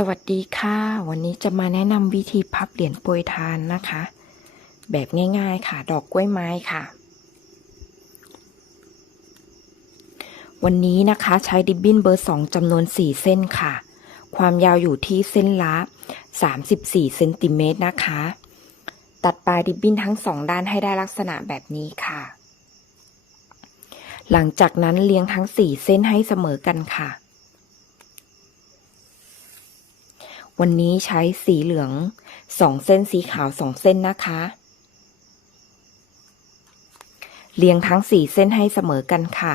สวัสดีค่ะ วันนี้จะมาแนะนำวิธีพับเหรียญโปรยทานนะคะ แบบง่ายๆค่ะ ดอกกล้วยไม้ค่ะ วันนี้นะคะใช้ดิบบิ้นเบอร์2จำนวน4เส้นค่ะ ความยาวอยู่ที่เส้นละ34เซนติเมตรนะคะ ตัดปลายดิบบิ้นทั้งสองด้านให้ได้ลักษณะแบบนี้ค่ะ หลังจากนั้นเลี้ยงทั้ง4เส้นให้เสมอกันค่ะ วันนี้ใช้สีเหลืองสองเส้นสีขาวสองเส้นนะคะ เรียงทั้งสี่เส้นให้เสมอกันค่ะ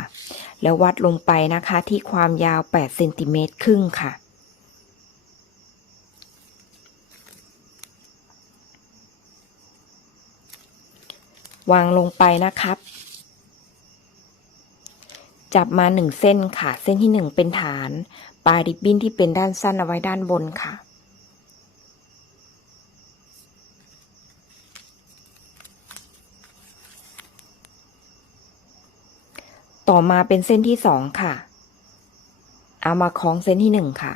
แล้ววัดลงไปนะคะที่ความยาว8เซนติเมตรครึ่งค่ะวางลงไปนะครับ จับมาหนึ่งเส้นค่ะ เส้นที่หนึ่งเป็นฐาน ปลายริบบิ้นที่เป็นด้านสั้นเอาไว้ด้านบนค่ะ อมาเป็นเส้นที่สองค่ะ เอามาคล้องเส้นที่หนึ่งค่ะ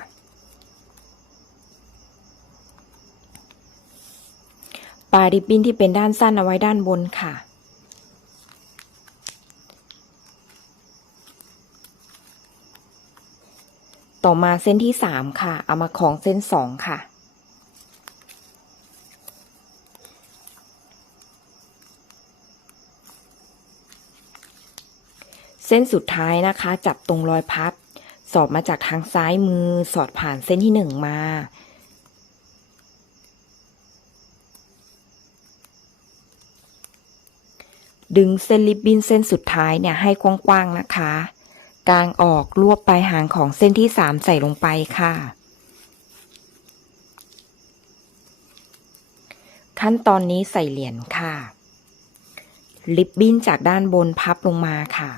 ปลายริบบิ้นที่เป็นด้านสั้นเอาไว้ด้านบนค่ะ ต่อมาเส้นที่สามค่ะ เอามาของเส้นสองค่ะ เส้นสุดท้ายนะคะ จับตรงรอยพับ สอดมาจากทางซ้ายมือ สอดผ่านเส้นที่หนึ่งมา ดึงเส้นริบบิ้นเส้นสุดท้ายเนี่ยให้กว้างๆนะคะ กางออกรวบปลายหางของเส้นที่สามใส่ลงไปค่ะ ขั้นตอนนี้ใส่เหรียญค่ะริบบิ้นจากด้านบนพับลงมาค่ะ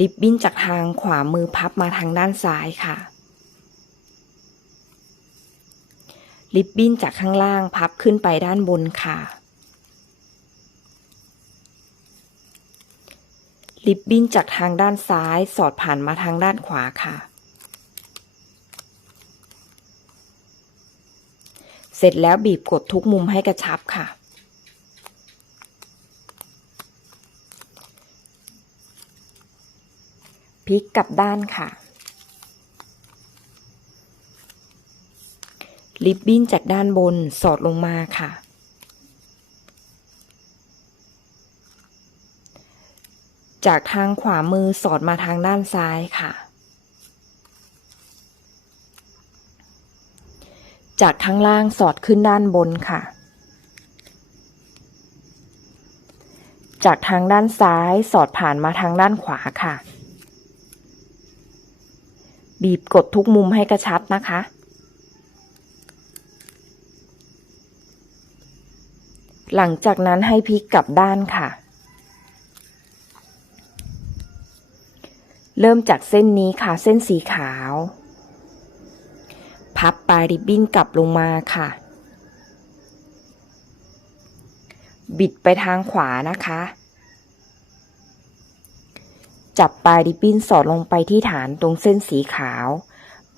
ริบบิ้นจากทางขวามือพับมาทางด้านซ้ายค่ะ ริบบิ้นจากข้างล่างพับขึ้นไปด้านบนค่ะ ริบบิ้นจากทางด้านซ้ายสอดผ่านมาทางด้านขวาค่ะ เสร็จแล้วบีบกดทุกมุมให้กระชับค่ะ พลิกกลับด้านค่ะ ริบบิ้นจากด้านบนสอดลงมาค่ะ จากทางขวามือสอดมาทางด้านซ้ายค่ะ จากข้างล่างสอดขึ้นด้านบนค่ะจากทางด้านซ้ายสอดผ่านมาทางด้านขวาค่ะ บีบกดทุกมุมให้กระชับนะคะ หลังจากนั้นให้พลิกกลับด้านค่ะ เริ่มจากเส้นนี้ค่ะ เส้นสีขาว พับปลายริบบิ้นกลับลงมาค่ะ บิดไปทางขวานะคะ จับปลายริบบิ้นสอดลงไปที่ฐานตรงเส้นสีขาว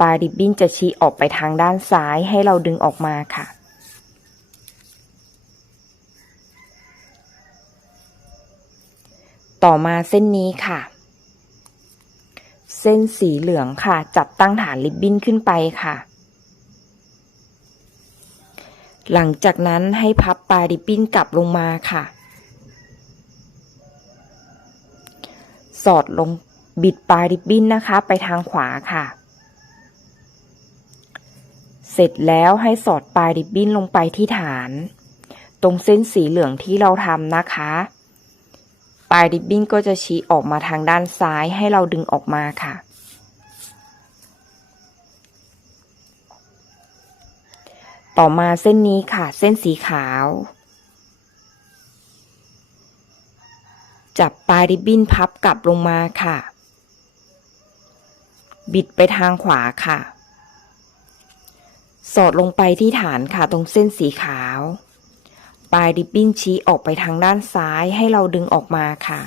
ปลายริบบิ้นจะชี้ออกไปทางด้านซ้ายให้เราดึงออกมาค่ะ ต่อมาเส้นนี้ค่ะ เส้นสีเหลืองค่ะ จับตั้งฐานริบบิ้นขึ้นไปค่ะ หลังจากนั้นให้พับปลายริบบิ้นกลับลงมาค่ะ สอดลงบิดปลายริบบิ้นนะคะ ไปทางขวาค่ะ เสร็จแล้วให้สอดปลายริบบิ้นลงไปที่ฐาน ตรงเส้นสีเหลืองที่เราทำนะคะ ปลายริบบิ้นก็จะชี้ออกมาทางด้านซ้ายให้เราดึงออกมาค่ะ ต่อมาเส้นนี้ค่ะ เส้นสีขาว จับปลายริบบิ้นพับกลับลงมาค่ะ บิดไปทางขวาค่ะ สอดลงไปที่ฐานค่ะตรงเส้นสีขาว ปลายริบบิ้นชี้ออกไปทางด้านซ้ายให้เราดึงออกมาค่ะ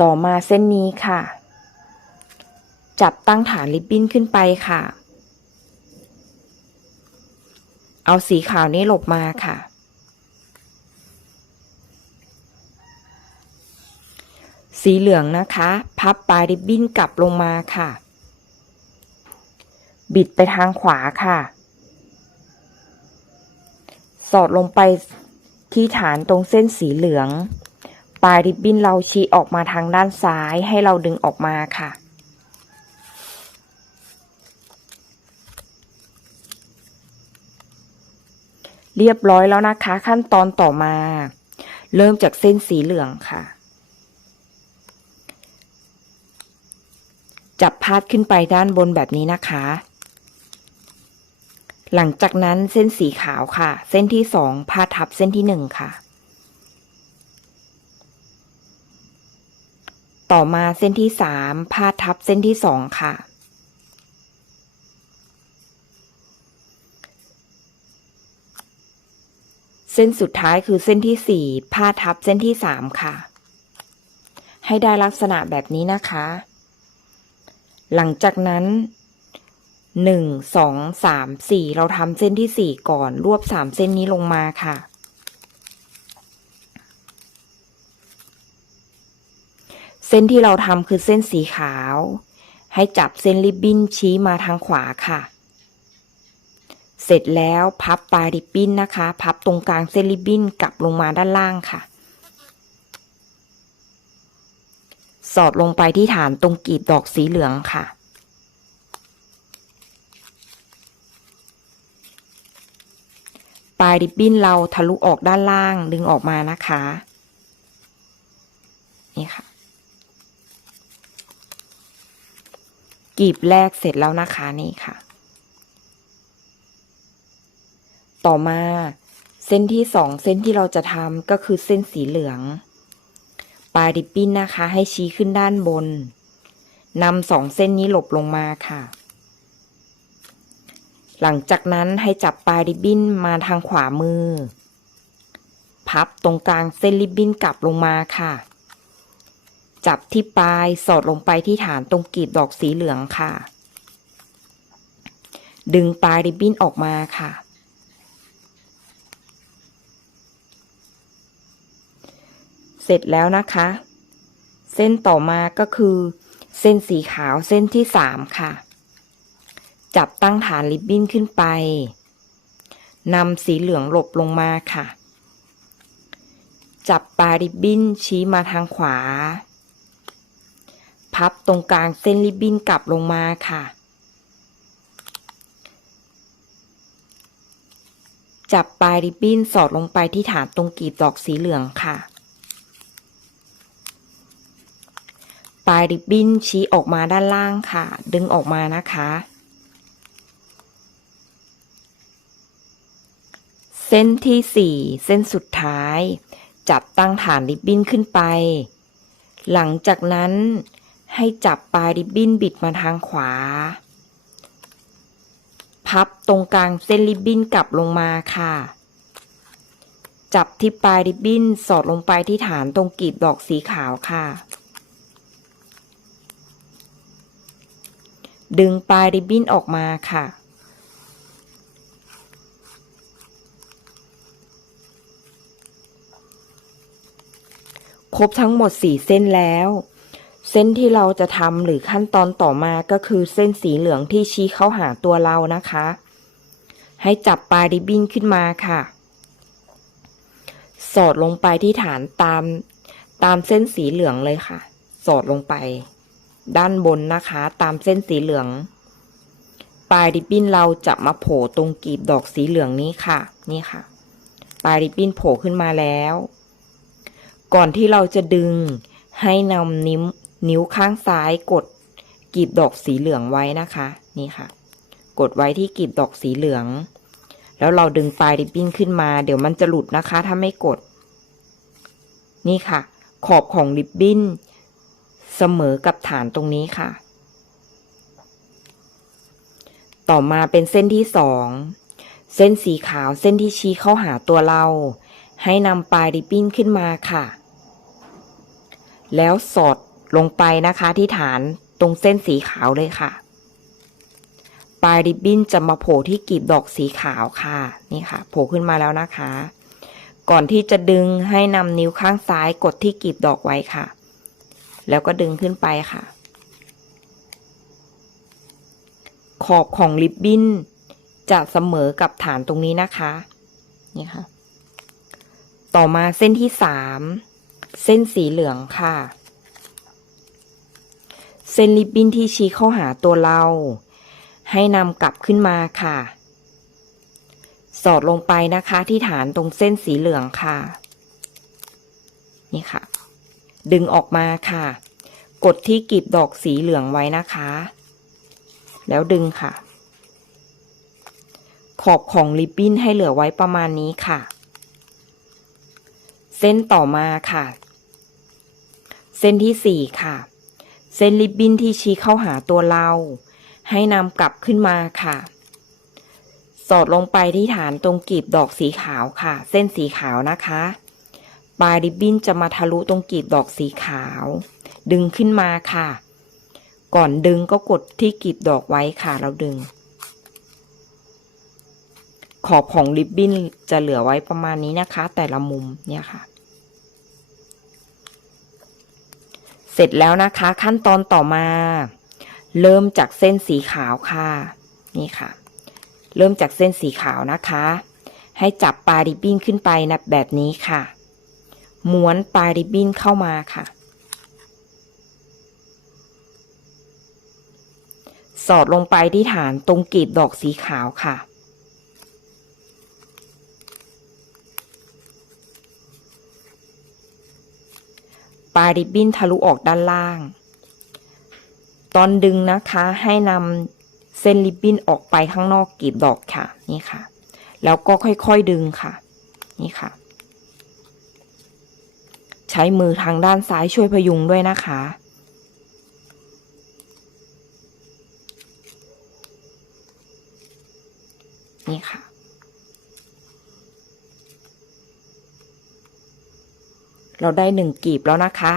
ต่อมาเส้นนี้ค่ะจับตั้งฐานริบบิ้นขึ้นไปค่ะ เอาสีขาวนี้หลบมาค่ะ สีเหลืองนะคะ พับปลายริบบิ้นกลับลงมาค่ะ บิดไปทางขวาค่ะ สอดลงไปที่ฐานตรงเส้นสีเหลือง ปลายริบบิ้นเราชี้ออกมาทางด้านซ้ายให้เราดึงออกมาค่ะ เรียบร้อยแล้วนะคะ ขั้นตอนต่อมา เริ่มจากเส้นสีเหลืองค่ะ จับพาดขึ้นไปด้านบนแบบนี้นะคะ หลังจากนั้นเส้นสีขาวค่ะ เส้นที่สองพาดทับเส้นที่หนึ่งค่ะ ต่อมาเส้นที่สามพาดทับเส้นที่สองค่ะ ส้นสุดท้ายคือเส้นที่สี่พาดทับเส้นที่สามค่ะ ให้ได้ลักษณะแบบนี้นะคะ หลังจากนั้นหนึ่งสองสามสี่เราทำเส้นที่สี่ก่อนรวบสามเส้นนี้ลงมาค่ะ เส้นที่เราทำคือเส้นสีขาว ให้จับเส้นริบบิ้นชี้มาทางขวาค่ะ เสร็จแล้วพับปลายริบบิ้นนะคะ พับตรงกลางเส้นริบบิ้นกลับลงมาด้านล่างค่ะ สอดลงไปที่ฐานตรงกลีบดอกสีเหลืองค่ะ ปลายริบบิ้นเราทะลุออกด้านล่างดึงออกมานะคะ นี่ค่ะกลีบแรกเสร็จแล้วนะคะนี่ค่ะ ต่อมาเส้นที่สองเส้นที่เราจะทำก็คือเส้นสีเหลือง ปลายริบบิ้นนะคะให้ชี้ขึ้นด้านบนนำสองเส้นนี้หลบลงมาค่ะ หลังจากนั้นให้จับปลายริบบิ้นมาทางขวามือ พับตรงกลางเส้นริบบิ้นกลับลงมาค่ะ จับที่ปลายสอดลงไปที่ฐานตรงกลีบดอกสีเหลืองค่ะ ดึงปลายริบบิ้นออกมาค่ะ เสร็จแล้วนะคะ เส้นต่อมาก็คือ เส้นสีขาวเส้นที่สามค่ะ จับตั้งฐานริบบิ้นขึ้นไปนำสีเหลืองหลบลงมาค่ะ จับปลายริบบิ้นชี้มาทางขวา พับตรงกลางเส้นริบบิ้นกลับลงมาค่ะ จับปลายริบบิ้นสอดลงไปที่ฐานตรงกลีบดอกสีเหลืองค่ะ ปลายริบบิ้นชี้ออกมาด้านล่างค่ะ ดึงออกมานะคะ เส้นที่สี่เส้นสุดท้าย จับตั้งฐานริบบิ้นขึ้นไป หลังจากนั้นให้จับปลายริบบิ้นบิดมาทางขวา พับตรงกลางเส้นริบบิ้นกลับลงมาค่ะ จับที่ปลายริบบิ้นสอดลงไปที่ฐานตรงกลีบดอกสีขาวค่ะ ดึงปลายริบบิ้นออกมาค่ะ ครบทั้งหมดสี่เส้นแล้ว เส้นที่เราจะทำหรือขั้นตอนต่อมาก็คือเส้นสีเหลืองที่ชี้เข้าหาตัวเรานะคะ ให้จับปลายริบบิ้นขึ้นมาค่ะ สอดลงไปที่ฐานตามตามเส้นสีเหลืองเลยค่ะ สอดลงไป ด้านบนนะคะ ตามเส้นสีเหลือง ปลายริบบิ้นเราจะมาโผล่ตรงกลีบดอกสีเหลืองนี้ค่ะ นี่ค่ะ ปลายริบบิ้นโผล่ขึ้นมาแล้ว ก่อนที่เราจะดึงให้นำนิ้วนิ้วข้างซ้ายกดกลีบดอกสีเหลืองไว้นะคะ นี่ค่ะ กดไว้ที่กลีบดอกสีเหลือง แล้วเราดึงปลายริบบิ้นขึ้นมา เดี๋ยวมันจะหลุดนะคะ ถ้าไม่กด นี่ค่ะ ขอบของริบบิ้น เสมอกับฐานตรงนี้ค่ะ ต่อมาเป็นเส้นที่สองเส้นสีขาวเส้นที่ชี้เข้าหาตัวเรา ให้นำปลายริบบิ้นขึ้นมาค่ะ แล้วสอดลงไปนะคะที่ฐานตรงเส้นสีขาวเลยค่ะ ปลายริบบิ้นจะมาโผล่ที่กลีบดอกสีขาวค่ะ นี่ค่ะ โผล่ขึ้นมาแล้วนะคะ ก่อนที่จะดึงให้นำนิ้วข้างซ้ายกดที่กลีบดอกไว้ค่ะ แล้วก็ดึงขึ้นไปค่ะ ขอบของริบบิ้นจะเสมอกับฐานตรงนี้นะคะ นี่ค่ะ ต่อมาเส้นที่สามเส้นสีเหลืองค่ะ เส้นริบบิ้นที่ชี้เข้าหาตัวเรา ให้นำกลับขึ้นมาค่ะ สอดลงไปนะคะที่ฐานตรงเส้นสีเหลืองค่ะ นี่ค่ะ ดึงออกมาค่ะ กดที่กลีบดอกสีเหลืองไว้นะคะ แล้วดึงค่ะ ขอบของริบบิ้นให้เหลือไว้ประมาณนี้ค่ะ เส้นต่อมาค่ะ เส้นที่สี่ค่ะ เส้นริบบิ้นที่ชี้เข้าหาตัวเรา ให้นำกลับขึ้นมาค่ะสอดลงไปที่ฐานตรงกลีบดอกสีขาวค่ะ เส้นสีขาวนะคะ ปลายริบบิ้นจะมาทะลุตรงกลีบดอกสีขาว ดึงขึ้นมาค่ะ ก่อนดึงก็กดที่กลีบดอกไว้ค่ะแล้วดึง ขอบของริบบิ้นจะเหลือไว้ประมาณนี้นะคะ แต่ละมุมเนี่ยค่ะ เสร็จแล้วนะคะขั้นตอนต่อมา เริ่มจากเส้นสีขาวค่ะ นี่ค่ะ เริ่มจากเส้นสีขาวนะคะ ให้จับปลายริบบิ้นขึ้นไปนะแบบนี้ค่ะ ม้วนปลายริบบิ้นเข้ามาค่ะ สอดลงไปที่ฐานตรงกลีบดอกสีขาวค่ะ ปลายริบบิ้นทะลุออกด้านล่าง ตอนดึงนะคะให้นำเส้นริบบิ้นออกไปข้างนอกกลีบดอกค่ะ นี่ค่ะ แล้วก็ค่อยๆดึงค่ะ นี่ค่ะ ช้มือทางด้านซ้ายช่วยพยุงด้วยนะคะ นี่ค่ะ เราได้หนึ่งกลีบแล้วนะคะ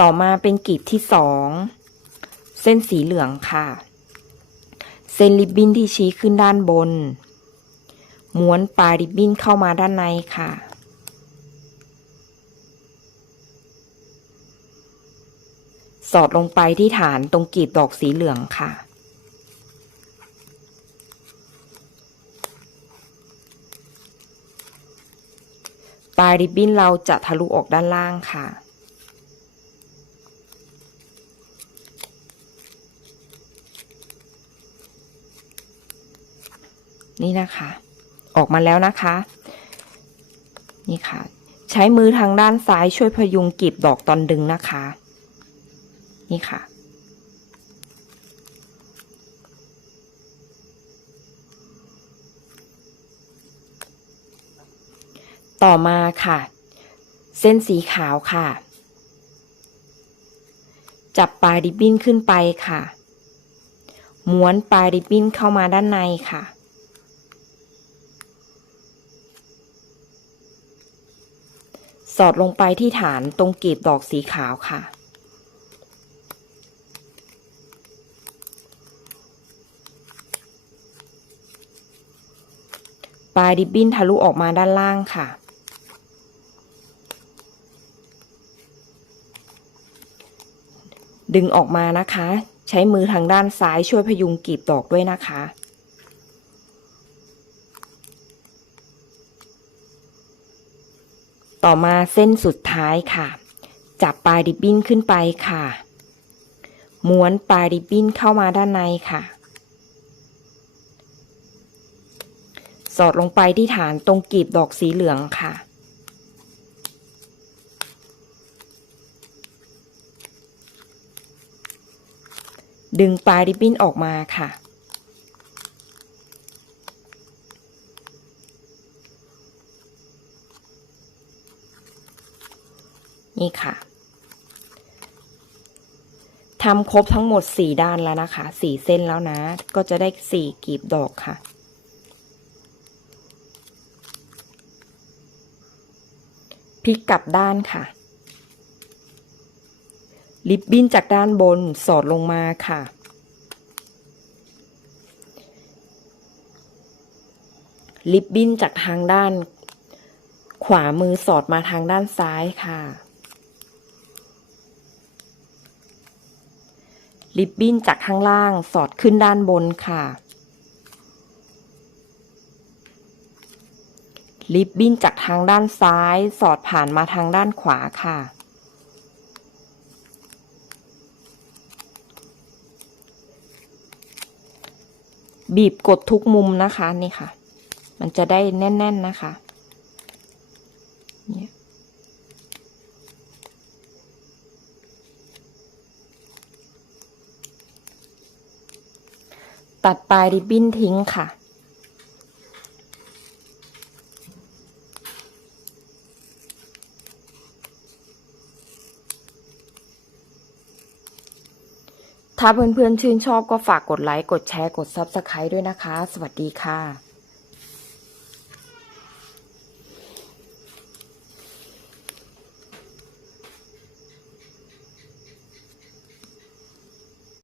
ต่อมาเป็นกลีบที่สองเส้นสีเหลืองค่ะ เส้นริบบิ้นที่ชี้ขึ้นด้านบน ม้วนปลายริบบิ้นเข้ามาด้านในค่ะ อดลงไปที่ฐานตรงกีบดอกสีเหลืองค่ะ ปลายริบบิ้นเราจะทะลุออกด้านล่างค่ะนี่นะคะ ออกมาแล้วนะคะ นี่ค่ะ ใช้มือทางด้านซ้ายช่วยพยุงกีบดอกตอนดึงนะคะ นี่ค่ะ ต่อมาค่ะ เส้นสีขาวค่ะ จับปลายริบบิ้นขึ้นไปค่ะ ม้วนปลายริบบิ้นเข้ามาด้านในค่ะสอดลงไปที่ฐานตรงกลีบดอกสีขาวค่ะ ปลายริบบิ้นทะลุออกมาด้านล่างค่ะ ดึงออกมานะคะ ใช้มือทางด้านซ้ายช่วยพยุงกลีบดอกด้วยนะคะต่อมาเส้นสุดท้ายค่ะ จับปลายริบบิ้นขึ้นไปค่ะ ม้วนปลายริบบิ้นเข้ามาด้านในค่ะ สอดลงไปที่ฐานตรงกลีบดอกสีเหลืองค่ะ ดึงปลายริบบิ้นออกมาค่ะ นี่ค่ะทำครบทั้งหมดสี่ด้านแล้วนะคะสี่เส้นแล้วนะ ก็จะได้สี่กลีบดอกค่ะ พลิกกลับด้านค่ะริบบิ้นจากด้านบนสอดลงมาค่ะริบบิ้นจากทางด้าน ขวามือสอดมาทางด้านซ้ายค่ะริบบิ้นจากข้างล่างสอดขึ้นด้านบนค่ะ ริบบิ้นจากทางด้านซ้าย สอดผ่านมาทางด้านขวาค่ะ บีบกดทุกมุมนะคะนี่ค่ะ มันจะได้แน่น ๆนะคะเนี่ยตัดปลายริบบิ้นทิ้งค่ะ ถ้าเพื่อนๆชื่นชอบก็ฝากกดไลค์ กดแชร์ กด Subscribe ด้วยนะคะ สวัสดีค่ะ